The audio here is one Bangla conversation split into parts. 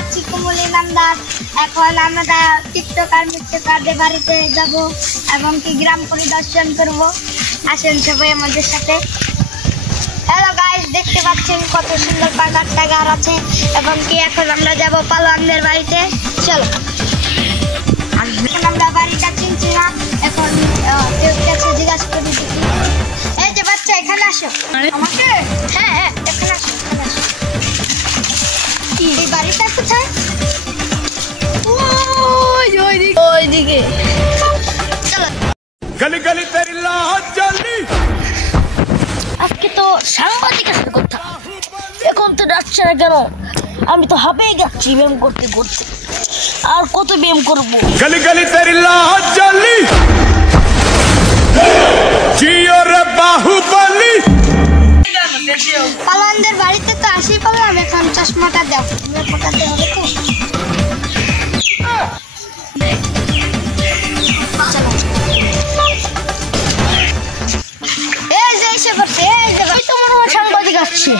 আছি কুমুলি নামদার। এখন আমরা টিকটকারদের বাড়িতে যাব এবং কি গ্রাম পরিদর্শন করব। আসেন সবাই আমাদের সাথে। হ্যালো গাইস, দেখতে পাচ্ছেন কত সুন্দর পাগার টাগার আছে এবং কি এখন আমরা যাব পালোয়ানদের বাড়িতে। চলো, এখন আমরা বাড়িটা চিনছি না, এখন কেউ কাছে জিজ্ঞাসা করি দেখি। এই যে বাচ্চা, এখানে আসো। আমাকে? হ্যাঁ হ্যাঁ, এখানে আসো, এখানে আসো। এই বাড়িটা কোথায়? ওইদিকে। চলো। গলি গলি তেরি লাট জ্বলি। আজকে তো সাংবাদিকের সাথে কথা, এখন তো যাচ্ছে না কেন? আমি তো হাঁপিয়ে যাচ্ছি ব্যায়াম করতে করতে। আর কত ব্যায়াম করবো? গলি গলি তেরি লাট জ্বলি। জিও রে বাহুবলি। পালোয়ানদের বাড়িতে তো আসি পারলাম, এখন চশমাটা দাও, পটাতে হবে তো। এই যে এসে পড়ছে, এই যে ওই তো মনে হয় সাংবাদিক আসছে।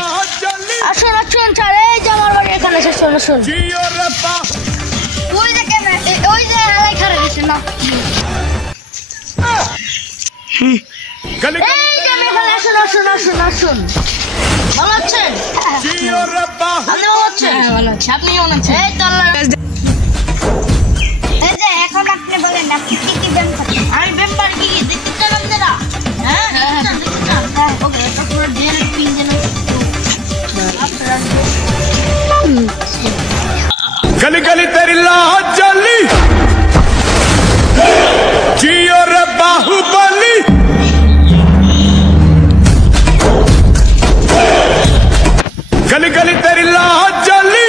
আসুন আসুন স্যার, এই যে আমার বাড়ি এখানে এসে শুন শুন। জিও রে বাহু। ওই যে ক্যামেরা, ওই যে আলাই খারাপ হয়েছে না। গলি এই যে আমি এখানে আসুন আসুন আসুন আসুন। ভালো আছেন? জিও রে বাহু। আপনি ভালো আছেন? হ্যাঁ ভালো আছি। আপনি কেমন আছেন? এই তো আল্লাহ। এই যে এখন আপনি বলেন আপনি কি কি ব্যায়াম করেন? আমি ব্যায়াম পারি কি দেখতে চান আপনারা? হ্যাঁ দেখতে চান? হ্যাঁ। ওকে, আপনারা ডেল পিন দেন। আপনারা गली गली तेरी लाट জ্বলি। जियो रे बाहुबली। गली गली तेरी लाट জ্বলি।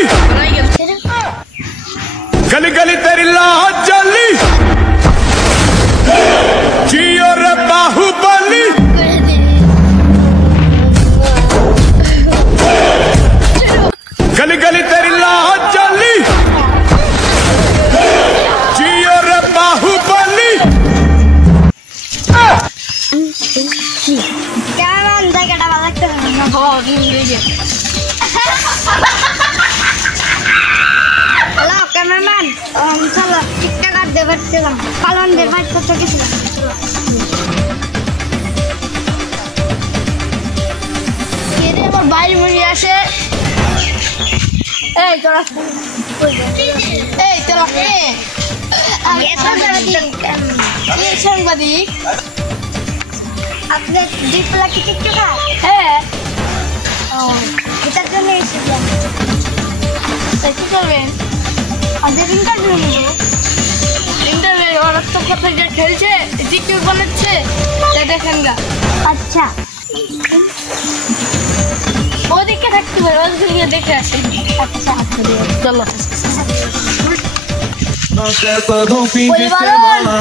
गली गली तेरी लाट জ্বলি। जियो रे बाहुबली। गली गली तेरी लाट জ্বলি। जियो रे बाहुबली। কেমন জায়গাটা ভালো লাগতে হবে না? হ্যালো ক্যামেরাম্যান, চলো টিকটকারদের বাড়িতে ছিলাম, পালোয়ানদের বাড়ি কত গেছিলাম। চলো। আমার বাইরে মরি আসে। এই তোরা আমি সাংবাদিক। আপনার ডিপলা কি টিকটকার? হ্যাঁ, এটার জন্য এসেছিলাম। কি করবেন? আমাদের ইন্টারভিউ নেব। ইন্টারভিউ ওরা তো কোথায় যে খেলছে, টিকটক বানাচ্ছে, তা দেখেন গা। আচ্ছা, ওদিকে থাকতে হবে, ওদিকে দেখে আসি। আচ্ছা আচ্ছা। চলো। Não cessa do fim de Oi, Barão. semana.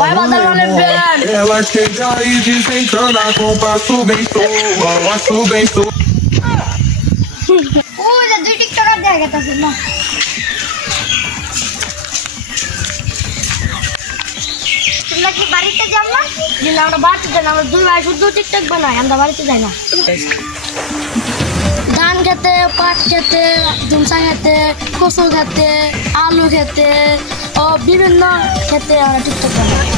Vai matar o Lebrano. Ela chega e desencana com passo bem sua, passo bem sua. ওই যে দুই টিকটকার দেখা গেছে না। তোমরা কি বাড়িতে যাও না? না, আমরা বাড়িতে যাই না, আমরা দুই ভাই শুধু টিকটক বানাই, আমরা বাড়িতে যাই না। ধান খেতে, পাট খেতে, ধুমসা খেতে, কচু খেতে, আলু খেতে ও বিভিন্ন খেতে আমরা টিকটক বানাই।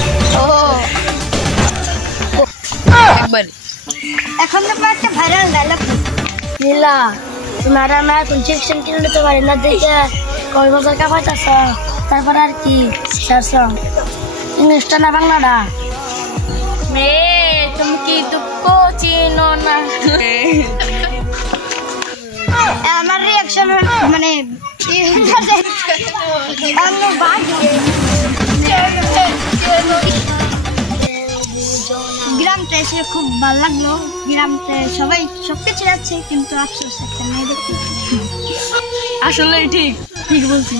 এখন তো একটা ভাইরাল ডায়লগ। নীলা, তোমার আমরা এখন চিকেন কিনে নিতে পারি না দেখে কয় বছর কামাইতেছ, তারপর আর কি সারছ ইংলিশটা না বাংলাটা? মেয়ে তুমি কি দুঃখ চিনো না? আমার রিয়াকশন মানে অন্য গ্রামটা এসে খুব ভালো লাগলো। গ্রামতে সবাই সবকিছু আছে, কিন্তু আফসোস একটা মেয়ে দেখতে। আসলে ঠিক ঠিক বলছি।